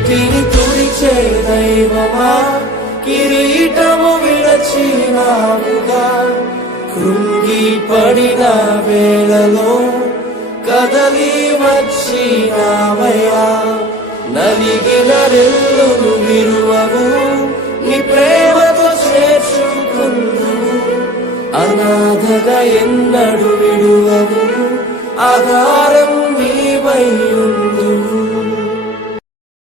కన్నీటిని తుడిచే దైవమా కిరీటము విడచినావుగా కృంగి పడిన వేళలో కదలి వచ్చినావయ్యా నలిగిన రెల్లును విరువవు నీ ప్రేమతో చేర్చుకుందువు అనాథగా ఎన్నడు విడువవు ఆధారం నీవై